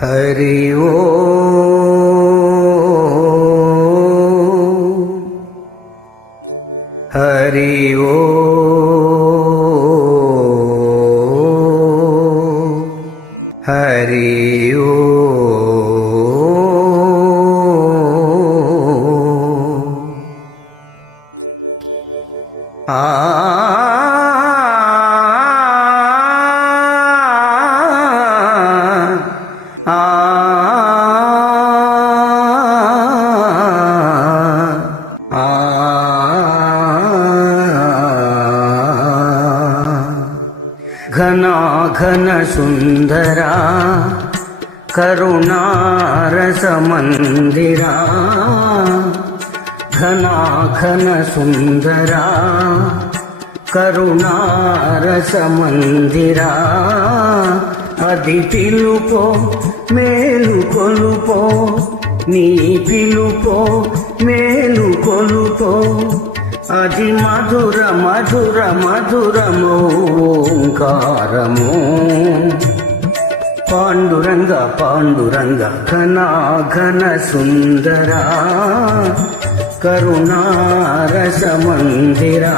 हरि ओम हरि ओम हरि घना घन सुंदरा करुणारस मंदिरा घना घन सुंदरा करुणारस मंदिरा अदि पिलुपो मेलु कोलुपो नी पिलुपो मेलु कोलुपो अदि मधुर मधुर मधुरमो ओंकारमो पांडुरंग पांडुरंग घना घन सुंदरा करुणारस मंदिरा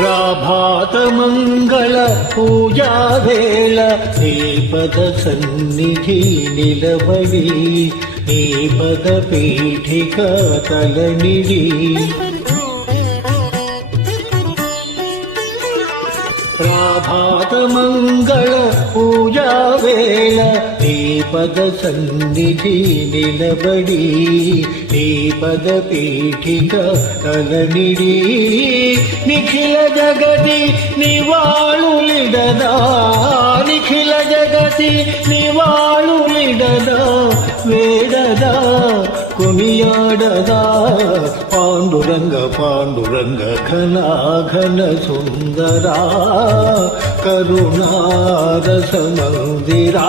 प्रभात मंगल पूजा वेळ నీ పద సన్నిధి నిలబడి నీ పద పీఠిక తలనిడి प्रभात मंगल पूजा वेळ నీ పద సన్నిధి నిలబడి నీ పద పీఠిక తలనిడి నిఖిల జగతి నివాళులిడదా నిఖిల జగతి నివాళులిడదా వేడదా కొనియాడదా పాండురంగ పాండురంగ ఘనా ఘన సుందరా కరుణారస మందిరా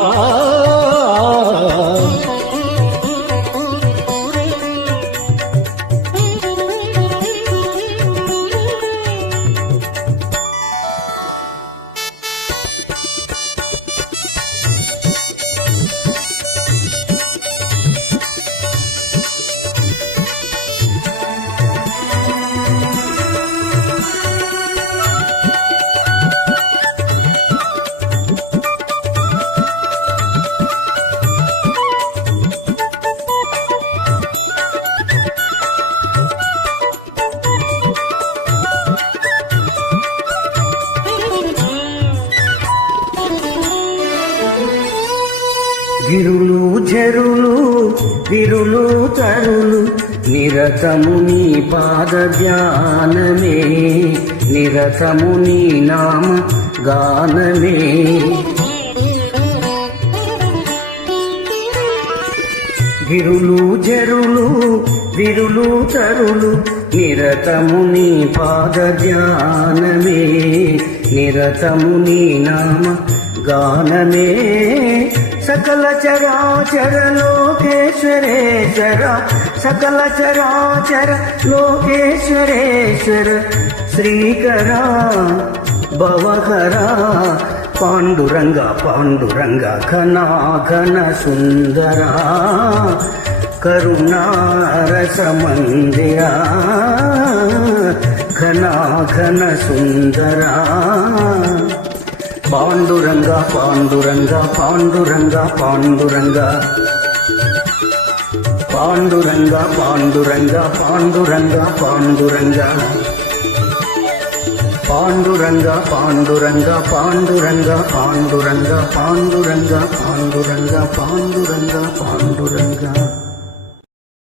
గిరులు జరులు విరులు తరులు నిరతము నీ పాద ధ్యానమే నిరతము నీ నామ గానమే గిరులు జరులు విరులు తరులు నిరతము నీ పాద ధ్యానమే నిరతము నీ నామ గానమే सकल चराचर लोकेश्वरेश्वर सकल चराचर लोकेश्वरेश्वर श्रीकरा भवहरा पांडुरंग पांडुरंग घना घन सुंदरा करुणारस मंदिरा घना घन सुंदरा पांडुरंग पांडुरंग पांडुरंग पांडुरंग पांडुरंग पांडुरंग पांडुरंग पांडुरंग पांडुरंग पांडुरंग पांडुरंग पांडुरंग पांडुरंग पांडुरंग पांडुरंग पांडुरंग